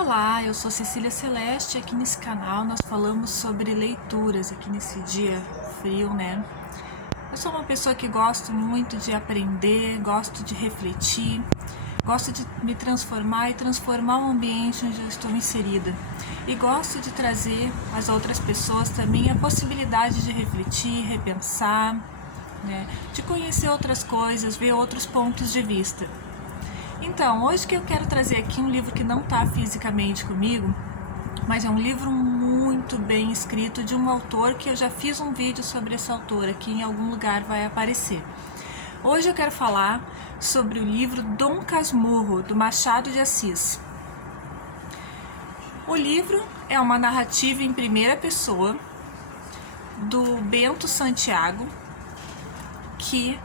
Olá, eu sou Cecília Celeste. Aqui nesse canal nós falamos sobre leituras aqui nesse dia frio, né? Eu sou uma pessoa que gosto muito de aprender, gosto de refletir, gosto de me transformar e transformar o ambiente onde eu estou inserida. E gosto de trazer às outras pessoas também a possibilidade de refletir, repensar, né? De conhecer outras coisas, ver outros pontos de vista. Então, hoje que eu quero trazer aqui um livro que não está fisicamente comigo, mas é um livro muito bem escrito de um autor que eu já fiz um vídeo sobre esse autor, aqui em algum lugar vai aparecer. Hoje eu quero falar sobre o livro Dom Casmurro, do Machado de Assis. O livro é uma narrativa em primeira pessoa do Bento Santiago, que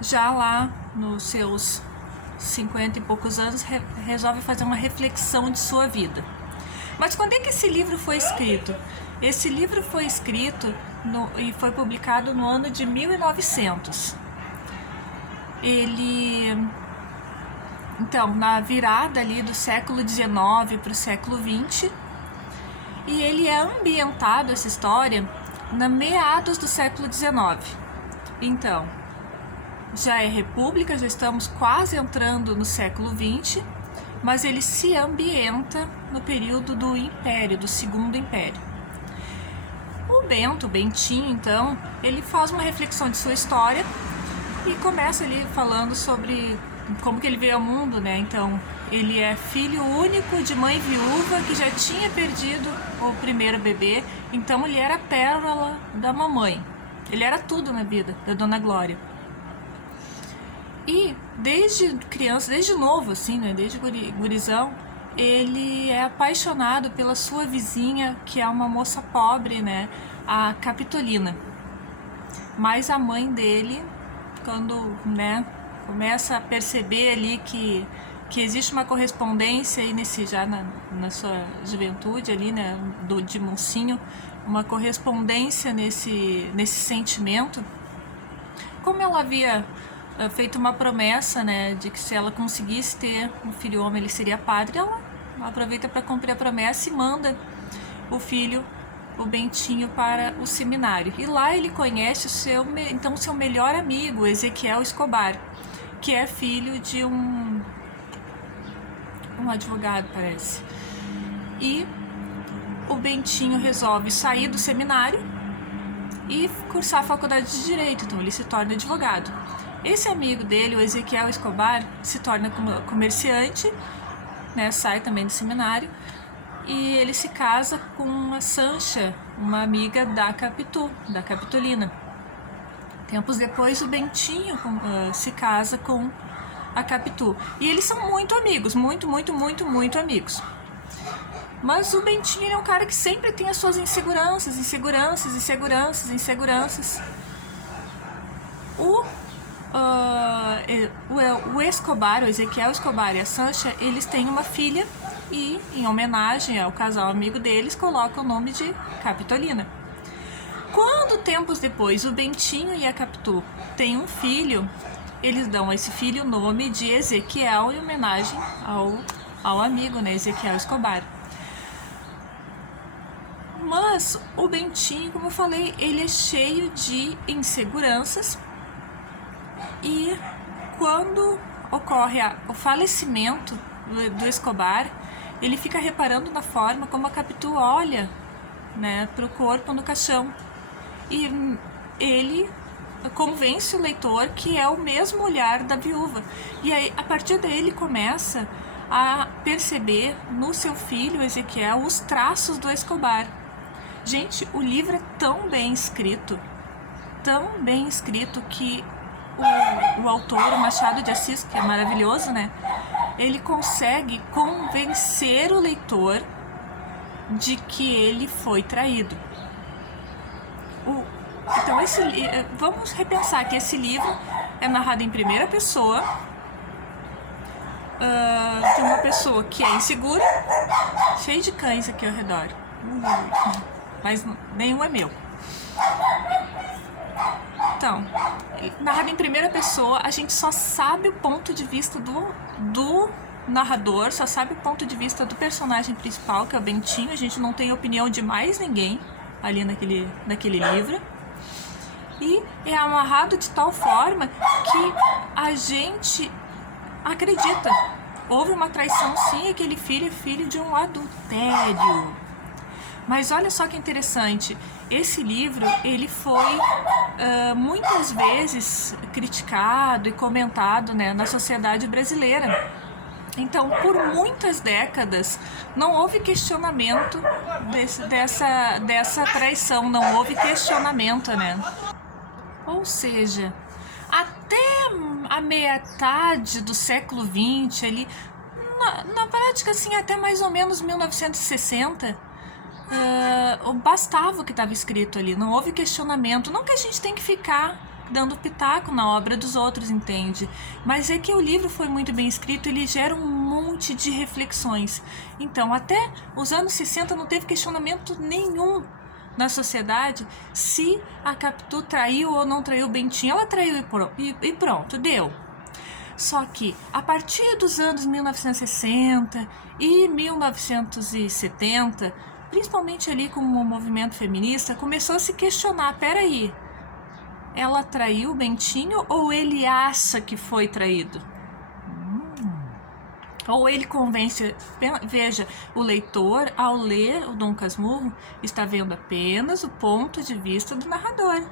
já lá nos seus 50 e poucos anos resolve fazer uma reflexão de sua vida. Mas quando é que esse livro foi escrito? Esse livro foi escrito e foi publicado no ano de 1900. Então, na virada ali do século XIX para o século XX, e ele é ambientado, essa história, na meados do século XIX. Então, já é república, já estamos quase entrando no século XX, mas ele se ambienta no período do Império, do Segundo Império. O Bentinho, então, ele faz uma reflexão de sua história e começa ali falando sobre como que ele veio ao mundo, né? Então, ele é filho único de mãe viúva que já tinha perdido o primeiro bebê, então ele era a pérola da mamãe. Ele era tudo na vida da Dona Glória. E desde criança, desde novo assim, né, desde gurizão, ele é apaixonado pela sua vizinha, que é uma moça pobre, né, a Capitolina. Mas a mãe dele, quando, né, começa a perceber ali que existe uma correspondência aí já na sua juventude ali, né, de mocinho, uma correspondência nesse sentimento, como ela havia feito uma promessa, né, de que se ela conseguisse ter um filho homem, ele seria padre. Ela aproveita para cumprir a promessa e manda o filho, o Bentinho, para o seminário. E lá ele conhece seu melhor amigo, Ezequiel Escobar, que é filho de um advogado, parece. E o Bentinho resolve sair do seminário e cursar a faculdade de Direito, então ele se torna advogado. Esse amigo dele, o Ezequiel Escobar, se torna comerciante, né, sai também do seminário, e ele se casa com a Sancha, uma amiga da Capitolina. Tempos depois, o Bentinho se casa com a Capitu. E eles são muito amigos, muito amigos. Mas o Bentinho é um cara que sempre tem as suas inseguranças. O Escobar, o Ezequiel Escobar e a Sancha, eles têm uma filha e, em homenagem ao casal amigo deles, colocam o nome de Capitolina. Quando, tempos depois, o Bentinho e a Capitu têm um filho, eles dão a esse filho o nome de Ezequiel, em homenagem ao amigo, né, Ezequiel Escobar. Mas o Bentinho, como eu falei, ele é cheio de inseguranças. E quando ocorre o falecimento do Escobar, ele fica reparando na forma como a Capitu olha, né, para o corpo no caixão. E ele convence o leitor que é o mesmo olhar da viúva. E aí, a partir daí, ele começa a perceber no seu filho, Ezequiel, os traços do Escobar. Gente, o livro é tão bem escrito que o autor, o Machado de Assis, que é maravilhoso, né? Ele consegue convencer o leitor de que ele foi traído. Então, vamos repensar que esse livro é narrado em primeira pessoa, de uma pessoa que é insegura, cheio de cães aqui ao redor, mas nenhum é meu. Então, narrado em primeira pessoa, a gente só sabe o ponto de vista do narrador, só sabe o ponto de vista do personagem principal, que é o Bentinho. A gente não tem opinião de mais ninguém ali naquele livro. E é amarrado de tal forma que a gente acredita. Houve uma traição, sim, aquele filho é filho de um adultério. Mas olha só que interessante, esse livro ele foi muitas vezes criticado e comentado, né, na sociedade brasileira. Então, por muitas décadas, não houve questionamento dessa traição, não houve questionamento, né? Ou seja, até a metade do século XX, ali, na prática, assim, até mais ou menos 1960, bastava o que estava escrito ali, não houve questionamento. Não que a gente tem que ficar dando pitaco na obra dos outros, entende? Mas é que o livro foi muito bem escrito, ele gera um monte de reflexões. Então, até os anos 60 não teve questionamento nenhum na sociedade se a Capitu traiu ou não traiu o Bentinho. Ela traiu e pronto, deu. Só que a partir dos anos 1960 e 1970, principalmente ali com o movimento feminista, começou a se questionar, peraí, ela traiu o Bentinho ou ele acha que foi traído? Ou ele convence... Veja, o leitor, ao ler o Dom Casmurro, está vendo apenas o ponto de vista do narrador.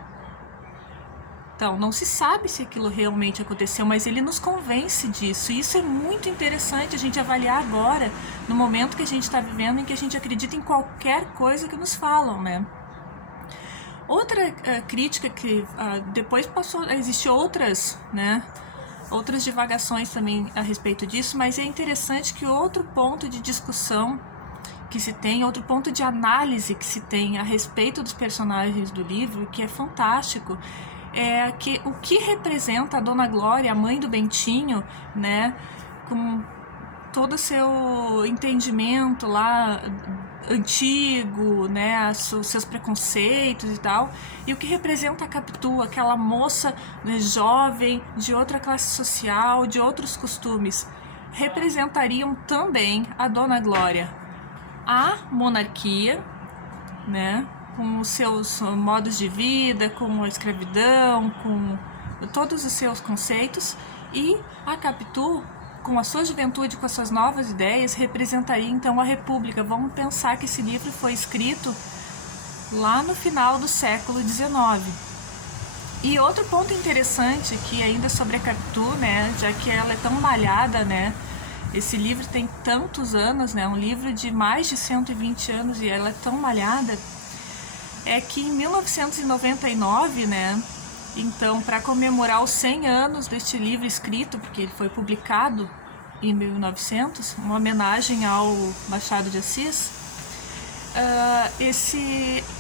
Então, não se sabe se aquilo realmente aconteceu, mas ele nos convence disso. E isso é muito interessante a gente avaliar agora, no momento que a gente está vivendo, em que a gente acredita em qualquer coisa que nos falam, né? Outra crítica que depois passou a existir outras, né? Outras divagações também a respeito disso, mas é interessante que outro ponto de discussão que se tem, outro ponto de análise que se tem a respeito dos personagens do livro, que é fantástico, é que o que representa a Dona Glória, a mãe do Bentinho, né, com todo o seu entendimento lá antigo, né, seus preconceitos e tal, e o que representa a Capitu, aquela moça, né, jovem, de outra classe social, de outros costumes, representariam também a Dona Glória, a monarquia, né, com os seus modos de vida, com a escravidão, com todos os seus conceitos, e a Capitu, com a sua juventude, com as suas novas ideias, representaria então a República. Vamos pensar que esse livro foi escrito lá no final do século XIX. E outro ponto interessante, que ainda sobre a Capitu, né, já que ela é tão malhada, né, esse livro tem tantos anos, né, um livro de mais de 120 anos e ela é tão malhada, é que em 1999, né, então, para comemorar os 100 anos deste livro escrito, porque ele foi publicado em 1900, uma homenagem ao Machado de Assis,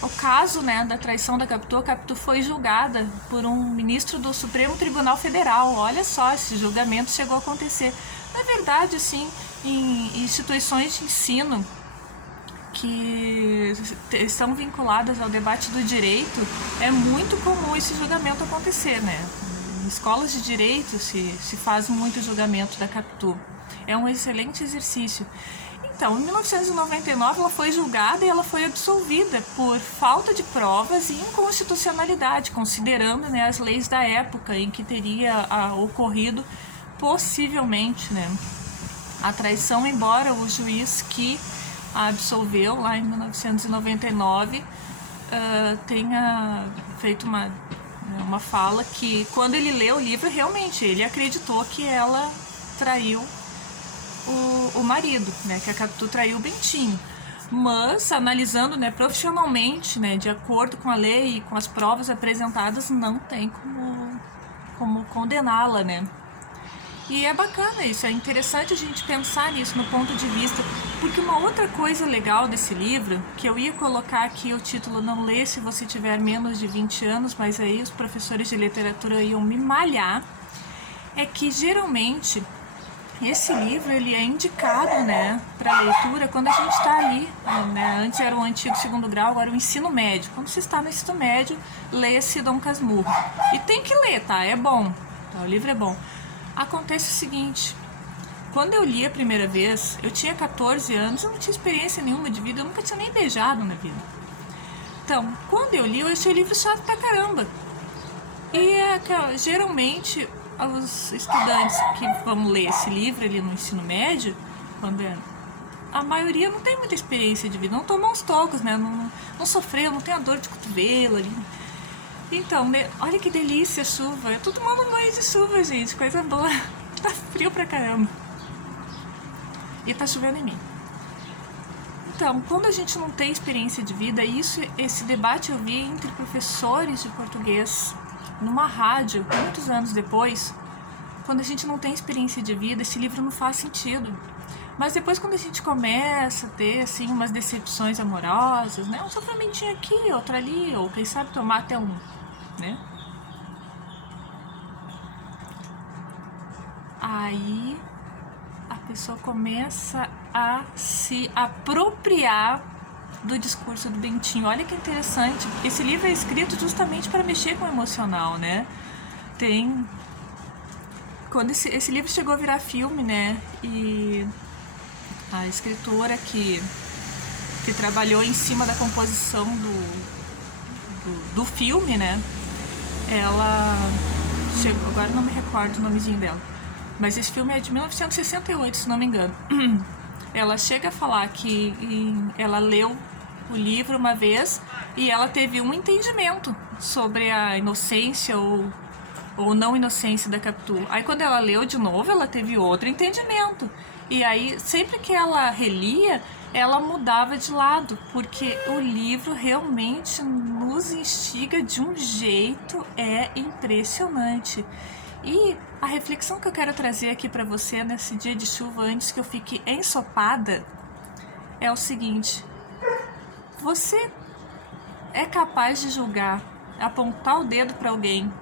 o caso, né, da traição da Capitu, a Capitu foi julgada por um ministro do Supremo Tribunal Federal. Olha só, esse julgamento chegou a acontecer. Na verdade, assim, em instituições de ensino que estão vinculadas ao debate do direito, é muito comum esse julgamento acontecer, né? Em escolas de direito se faz muito julgamento da Capitu. É um excelente exercício. Então, em 1999, ela foi julgada e ela foi absolvida por falta de provas e inconstitucionalidade, considerando, né, as leis da época em que teria ocorrido possivelmente, né, a traição, embora o juiz que a absolveu lá em 1999 tenha feito uma fala que, quando ele leu o livro, realmente ele acreditou que ela traiu o marido, né, que a Capitu traiu o Bentinho. Mas, analisando, né, profissionalmente, né, de acordo com a lei e com as provas apresentadas, não tem como condená-la, né. E é bacana isso, é interessante a gente pensar nisso no ponto de vista, porque uma outra coisa legal desse livro, que eu ia colocar aqui o título Não Lê Se Você Tiver Menos de 20 anos, mas aí os professores de literatura iam me malhar, é que geralmente esse livro ele é indicado, né, para leitura quando a gente está ali, né, antes era o antigo segundo grau, agora o ensino médio. Quando você está no ensino médio, lê-se Dom Casmurro. E tem que ler, tá? É bom, tá? O livro é bom. Acontece o seguinte, quando eu li a primeira vez, eu tinha 14 anos, eu não tinha experiência nenhuma de vida, eu nunca tinha nem beijado na vida. Então, quando eu li, eu achei o livro chato pra caramba. E geralmente os estudantes que vão ler esse livro ali no ensino médio, a maioria não tem muita experiência de vida, não tomou uns tocos, né? Não sofreu, não tem a dor de cotovelo ali. Então, olha que delícia a chuva. Eu tô tomando um banho de chuva, gente, coisa boa. Tá frio pra caramba. E tá chovendo em mim. Então, quando a gente não tem experiência de vida, esse debate eu vi entre professores de português numa rádio, muitos anos depois. Quando a gente não tem experiência de vida, esse livro não faz sentido. Mas depois, quando a gente começa a ter, assim, umas decepções amorosas, né? Um sofrimentinho aqui, outro ali, ou quem sabe tomar até um, né? Aí a pessoa começa a se apropriar do discurso do Bentinho. Olha que interessante, porque esse livro é escrito justamente para mexer com o emocional, né? Quando esse livro chegou a virar filme, né? E a escritora que trabalhou em cima da composição do filme, né? Ela chegou, agora não me recordo o nomezinho dela, mas esse filme é de 1968, se não me engano. Ela chega a falar que ela leu o livro uma vez e ela teve um entendimento sobre a inocência ou não inocência da Capitu. Aí quando ela leu de novo, ela teve outro entendimento. E aí, sempre que ela relia, ela mudava de lado, porque o livro realmente nos instiga de um jeito impressionante. E a reflexão que eu quero trazer aqui para você nesse dia de chuva, antes que eu fique ensopada, é o seguinte: você é capaz de julgar, apontar o dedo para alguém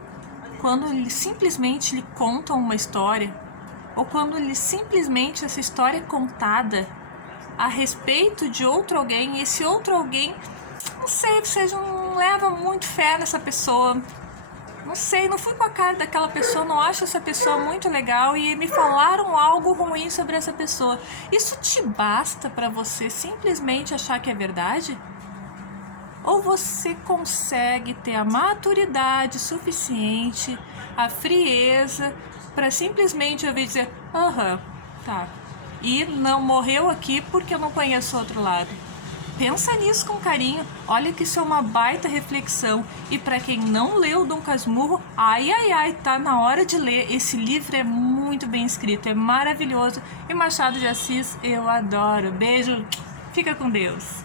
quando ele simplesmente lhe contam uma história, ou quando ele simplesmente essa história é contada a respeito de outro alguém, e esse outro alguém, não sei, você não leva muito fé nessa pessoa, não sei, não fui com a cara daquela pessoa, não acho essa pessoa muito legal e me falaram algo ruim sobre essa pessoa. Isso te basta para você simplesmente achar que é verdade? Ou você consegue ter a maturidade suficiente, a frieza, para simplesmente ouvir dizer, aham, tá, e não morreu aqui porque eu não conheço outro lado? Pensa nisso com carinho, olha que isso é uma baita reflexão. E para quem não leu Dom Casmurro, ai, tá na hora de ler. Esse livro é muito bem escrito, é maravilhoso. E Machado de Assis eu adoro. Beijo, fica com Deus.